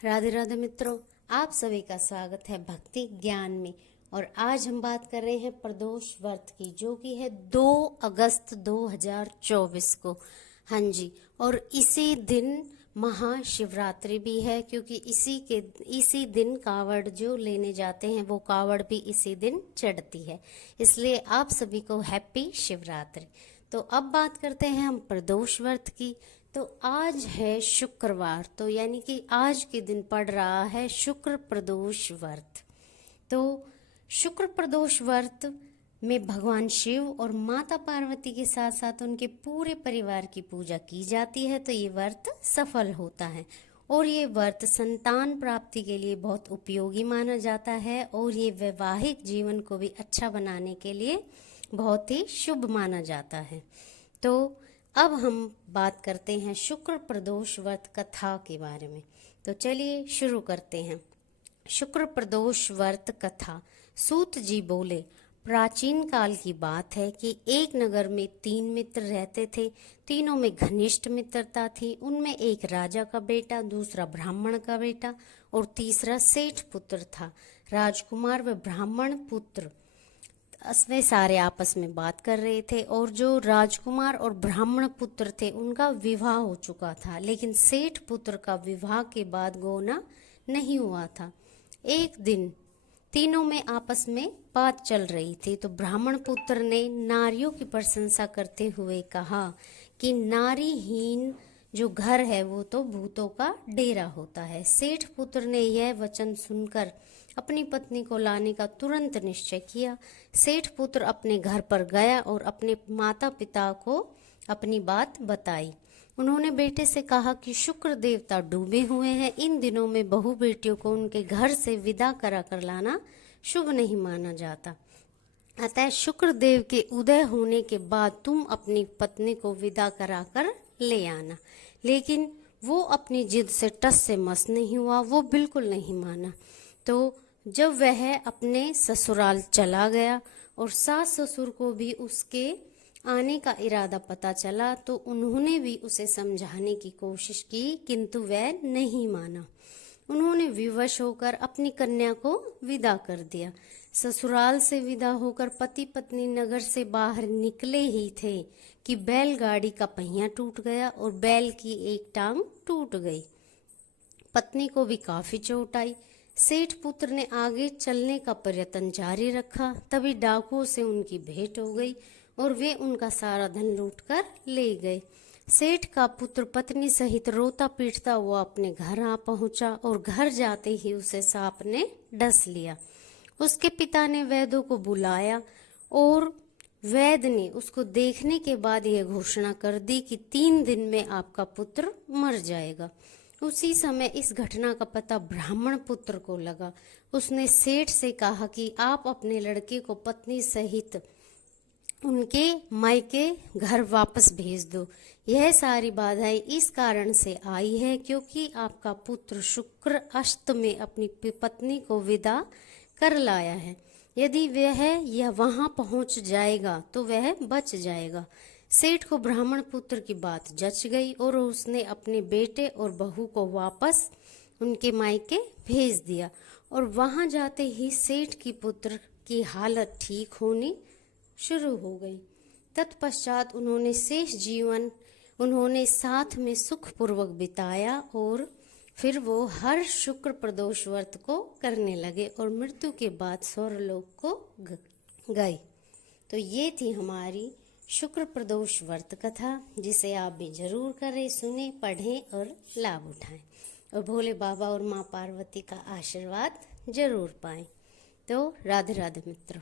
राधे राधे मित्रों, आप सभी का स्वागत है भक्ति ज्ञान में। और आज हम बात कर रहे हैं प्रदोष व्रत की, जो कि है 2 अगस्त 2024 को। हाँ जी, और इसी दिन महाशिवरात्रि भी है, क्योंकि इसी दिन कावड़ जो लेने जाते हैं वो कावड़ भी इसी दिन चढ़ती है। इसलिए आप सभी को हैप्पी शिवरात्रि। तो अब बात करते हैं हम प्रदोष व्रत की। तो आज है शुक्रवार, तो यानी कि आज के दिन पड़ रहा है शुक्र प्रदोष व्रत। तो शुक्र प्रदोष व्रत में भगवान शिव और माता पार्वती के साथ साथ उनके पूरे परिवार की पूजा की जाती है, तो ये व्रत सफल होता है। और ये व्रत संतान प्राप्ति के लिए बहुत उपयोगी माना जाता है, और ये वैवाहिक जीवन को भी अच्छा बनाने के लिए बहुत ही शुभ माना जाता है। तो अब हम बात करते हैं शुक्र प्रदोष व्रत कथा के बारे में। तो चलिए शुरू करते हैं। शुक्र प्रदोष व्रत कथा। सूत जी बोले, प्राचीन काल की बात है कि एक नगर में 3 मित्र रहते थे। तीनों में घनिष्ठ मित्रता थी। उनमें एक राजा का बेटा, दूसरा ब्राह्मण का बेटा और तीसरा सेठ पुत्र था। राजकुमार व ब्राह्मण पुत्र वे सारे आपस में बात कर रहे थे, और जो राजकुमार और ब्राह्मण पुत्र थे उनका विवाह हो चुका था, लेकिन सेठ पुत्र का विवाह के बाद गोना नहीं हुआ था। एक दिन तीनों में आपस में बात चल रही थी, तो ब्राह्मण पुत्र ने नारियों की प्रशंसा करते हुए कहा कि नारीहीन जो घर है वो तो भूतों का डेरा होता है। सेठ पुत्र ने यह वचन सुनकर अपनी पत्नी को लाने का तुरंत निश्चय किया। सेठ पुत्र अपने घर पर गया और अपने माता पिता को अपनी बात बताई। उन्होंने बेटे से कहा कि शुक्र देवता डूबे हुए हैं। इन दिनों में बहू बेटियों को उनके घर से विदा करा कर लाना शुभ नहीं माना जाता। अतः शुक्र देव के उदय होने के बाद तुम अपनी पत्नी को विदा कराकर ले आना। लेकिन वो अपनी जिद से टस से मस नहीं हुआ, वो बिल्कुल नहीं माना। तो जब वह अपने ससुराल चला गया और सास ससुर को भी उसके आने का इरादा पता चला, तो उन्होंने भी उसे समझाने की कोशिश की, किंतु वह नहीं माना। उन्होंने विवश होकर अपनी कन्या को विदा कर दिया। ससुराल से विदा होकर पति पत्नी नगर से बाहर निकले ही थे कि बैलगाड़ी का पहिया टूट गया और बैल की एक टांग टूट गई। पत्नी को भी काफी चोट आई। सेठ पुत्र ने आगे चलने का प्रयत्न जारी रखा। तभी डाकुओं से उनकी भेंट हो गई और वे उनका सारा धन लूटकर ले गए। सेठ का पुत्र पत्नी सहित रोता पीटता हुआ अपने घर आ पहुंचा, और घर जाते ही उसे सांप ने डस लिया। उसके पिता ने वैद्यों को बुलाया, और वैद्य ने उसको देखने के बाद यह घोषणा कर दी कि 3 दिन में आपका पुत्र मर जाएगा। उसी समय इस घटना का पता ब्राह्मण पुत्र को लगा। उसने सेठ से कहा कि आप अपने लड़के को पत्नी सहित उनके मायके घर वापस भेज दो। यह सारी बाधाएं इस कारण से आई है क्योंकि आपका पुत्र शुक्र अष्ट में अपनी पत्नी को विदा कर लाया है। यदि वह वहां पहुंच जाएगा तो वह बच जाएगा। सेठ को ब्राह्मण पुत्र की बात जच गई और उसने अपने बेटे और बहू को वापस उनके मायके भेज दिया। और वहां जाते ही सेठ की पुत्र की हालत ठीक होनी शुरू हो गई। तत्पश्चात उन्होंने शेष जीवन साथ में सुखपूर्वक बिताया, और फिर वो हर शुक्र प्रदोष व्रत को करने लगे और मृत्यु के बाद स्वर्गलोक को गए। तो ये थी हमारी शुक्र प्रदोष व्रत कथा, जिसे आप भी जरूर करें, सुने, पढ़ें और लाभ उठाएं, और भोले बाबा और माँ पार्वती का आशीर्वाद जरूर पाएं। तो राधे राधे मित्रों।